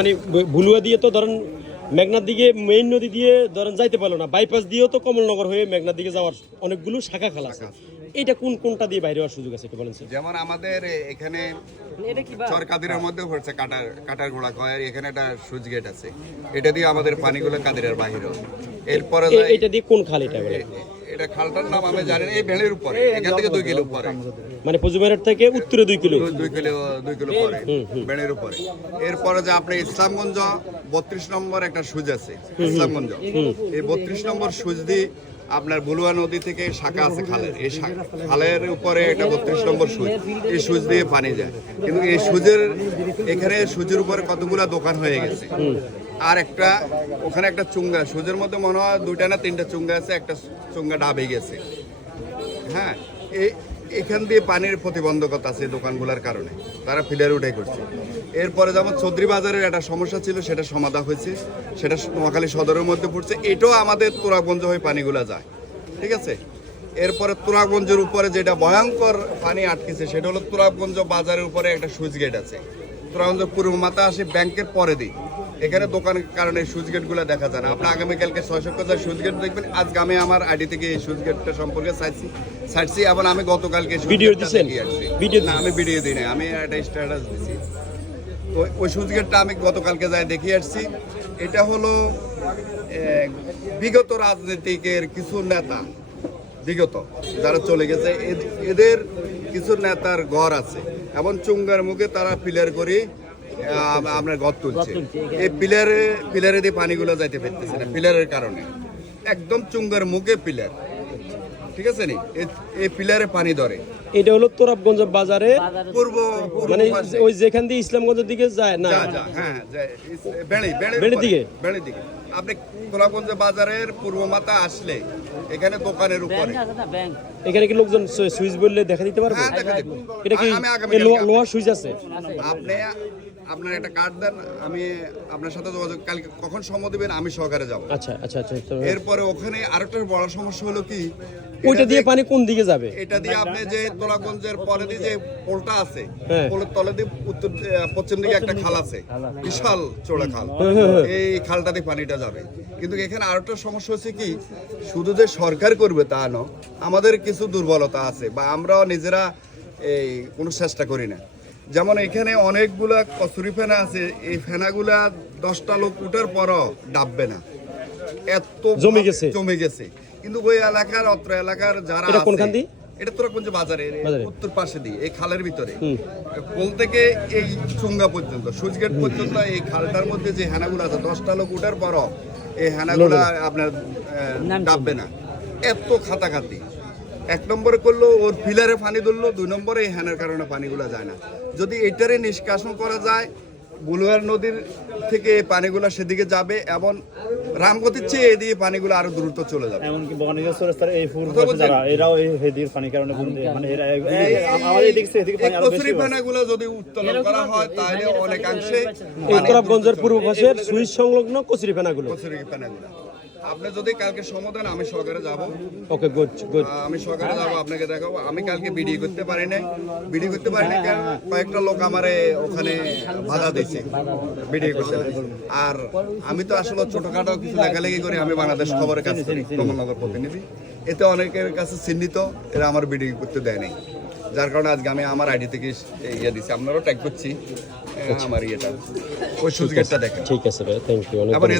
মানে ভুলুয়া দিয়ে তো ধরেন মেঘনার দিকে মেইন নদী দিয়ে ধরেন যাইতে পারল না। বাইপাস দিয়েও তো কমলনগর হয়ে মেঘনার দিকে যাওয়ার অনেকগুলো শাখা খাল আছে। এটা কোন কোনটা দিয়ে বাইরে হওয়ার সুযোগ আছে একটু বলেন যেমন আমাদের এখানে চরকাদিরের মধ্যে পড়ছে কাটার কাটার গোড়া কয় এখানে একটা সুইচ গেট আছে। এটা দিয়ে আমাদের পানিগুলো কাদিরের বাহির এরপরে এটা দিয়ে কোন খাল এটা এটা খালটার নাম আমি জানি না এই ভেড়ের উপরে এখান থেকে দুই কিলো উপরে। মানে পজুমেরের থেকে উত্তরে দুই কিলো। দুই- কিলো দুই কিলো পরে বেড়ের উপরে। এরপরে যে আপনি ইসলামগঞ্জ বত্রিশ নম্বর একটা সুজ আছে ইসলামগঞ্জ। এই বত্রিশ নম্বর সুজ দিয়ে আপনার বলুয়া নদী থেকে শাখা আছে খালের। এই খালের উপরে এটা বত্রিশ নম্বর সুজ এই সুজ দিয়ে পানি যায়। কিন্তু এই সুজের এখানে সুজের উপরে কতগুলা দোকান হয়ে গেছে? আর একটা, ওখানে একটা চুঙ্গা সুজের মধ্যে মনে হয় দুইটা না তিনটা চুঙ্গা আছে, একটা চুঙ্গা ডাবে গেছে। হ্যাঁ এই এখান দিয়ে পানির প্রতিবন্ধকতা আছে দোকানগুলোর কারণে। তারা ফিলার উঠাই করছে। এরপরে যেমন চৌধুরী বাজারের একটা সমস্যা ছিল, সেটা সমাধান হয়েছে। সেটা নোয়াখালী সদরের মধ্যে পড়ছে। এটাও আমাদের তোরাগঞ্জ হয়ে পানিগুলা যায়। ঠিক আছে? এরপরে তোরাগঞ্জের উপরে যেটা ভয়ঙ্কর পানি আটকেছে, সেটা হলো তোরাগঞ্জ বাজারের উপরে একটা সুইচ গেট আছে। তুরাগঞ্জ পূর্ব মাথা আসে ব্যাংকের পরে দিই এখানে দোকানের কারণে সুইচ গেটগুলো দেখা যায় না। আপনি আগামীকালকে ছয়শো কোথায় সুইচ গেট দেখবেন। আজকে আমি আমার আইডি থেকে এই সুইচ গেটটা সম্পর্কে সাইটছি সাইটছি এবং আমি গতকালকে ভিডিও? আসছি। ভিডিও না আমি ভিডিও দিই না আমি একটা স্ট্যাটাস দিছি। তো ওই সুইচ গেটটা আমি গতকালকে যাই দেখিয়ে আসছি। এটা হলো বিগত রাজনীতিকের কিছু নেতা বিগত যারা চলে গেছে। এদ- এদের কিছু নেতার ঘর আছে। এবং চুঙ্গার মুখে তারা পিলার করে আপনার ঘর তুলছে। এই পিলারে পিলারে দিয়ে পানিগুলো যাইতে পারতেছে না পিলারের কারণে। একদম চুঙ্গার মুখে পিলার। ঠিক আছে নি? এই- এই পিলারে পানি ধরে। এটা হলো তোরাবগঞ্জ বাজারে। পূর্ব পূর্ব মানে ওই যেখান দিয়ে ইসলামগঞ্জের দিকে যায় না? হ্যাঁ, বেড়ি, উপরে, দিকে? বেড়ির দিকে। আপনি গোলাপগঞ্জ বাজারের পূর্ব মাথা আসলে এখানে দোকানের উপরে। এখানে কি লোকজন সুইচ বললে দেখা দিতে পারবে? হ্যাঁ এটা কি লোহার সুইচ আছে? আপনি আপনার একটা কার্ড দেন আমি আপনার সাথে যোগাযোগ কালকে কখন সময় দিবেন আমি সহকারে যাব। আচ্ছা আচ্ছা আচ্ছা তো এরপরে ওখানে আরেকটা বড় সমস্যা হলো কি ওইটা দিয়ে পানি কোন দিকে যাবে? এটা দিয়ে আপনি যে তোলাগঞ্জের পরে দিয়ে যে পোলটা আছে হ্যাঁ। পোলের তলে দিয়ে উত্তর পশ্চিম দিকে একটা খাল আছে বিশাল চোড়া খাল। হ্যাঁ, এই খালটা দিয়ে পানিটা যাবে। কিন্তু এখানে আরেকটা সমস্যা হচ্ছে কি শুধু যে সরকার করবে তা নয় আমাদের কিছু দুর্বলতা আছে বা আমরাও নিজেরা এই কোনো চেষ্টা করি না যেমন এখানে অনেকগুলা কচুরি ফেনা আছে এই ফেনাগুলা দশটা লোক উঠার পরও ডাববে না এত জমে গেছে। জমে গেছে কিন্তু ওই এলাকার অত্র এলাকার যারা এটা আছে- কোনখান দিয়ে? এটা তোরা কোন বাজারে বাজারে। উত্তর পাশে দিয়ে এই খালের ভিতরে। পোল থেকে এই চুঙ্গা পর্যন্ত সুইচগেট পর্যন্ত এই খালটার মধ্যে যে হেনাগুলো আছে দশটা লোক উঠার পরও এই হেনাগুলো আপনার আহ, ডাববে না এত খাতাখাতি এক নম্বরে করল ওর ফিলারে পানি ধরলো দুই নম্বরে এই হ্যানের কারণে পানিগুলো যায় না। যদি এটারে নিষ্কাশন করা যায় বুলুয়ার নদীর থেকে পানিগুলো সেদিকে যাবে এবং রামগতির চেয়ে এদিকে পানিগুলো আরও দ্রুত চলে যাবে। এমনকি এই ফুল যারা এরাও এই হেদির পানির কারণে মানে এরা এই- এই- আমাদের এদিক থেকে এদিকে পানি আরও বেশি কচুরি পানাগুলো যদি উত্তোলন করা হয় তাহলে অনেকাংশে পূর্ব পাশের সুইচ সংলগ্ন কচুরি ফেনাগুলো কচুরি পানাগুলো। আপনি যদি কালকে সমাধান আমি সহকারে যাব। ওকে গুড গুড আমি সহকারে যাব আপনাকে দেখাবো। আমি কালকে ভিডিও করতে পারি নাই। ভিডিও করতে পারি নাই কারণ কয়েকটা লোক আমারে ওখানে বাধা দিয়েছে ভিডিও করতে। আর আমি তো আসলে ছোটখাটো কিছু লেখালেখি করি আমি বাংলাদেশ খবরের কাছে করি কমলনগর প্রতিনিধি। এতে অনেকের কাছে চিহ্নিত এরা আমার ভিডিও করতে দেয় নাই। যার কারণে আজকে আমি আমার আইডি থেকে ইয়ে দিচ্ছি আপনারাও ট্যাগ করছি। আমার ইয়েটা। ওই সুযোগটা দেখেন। ঠিক আছে ভাই থ্যাংক ইউ আবার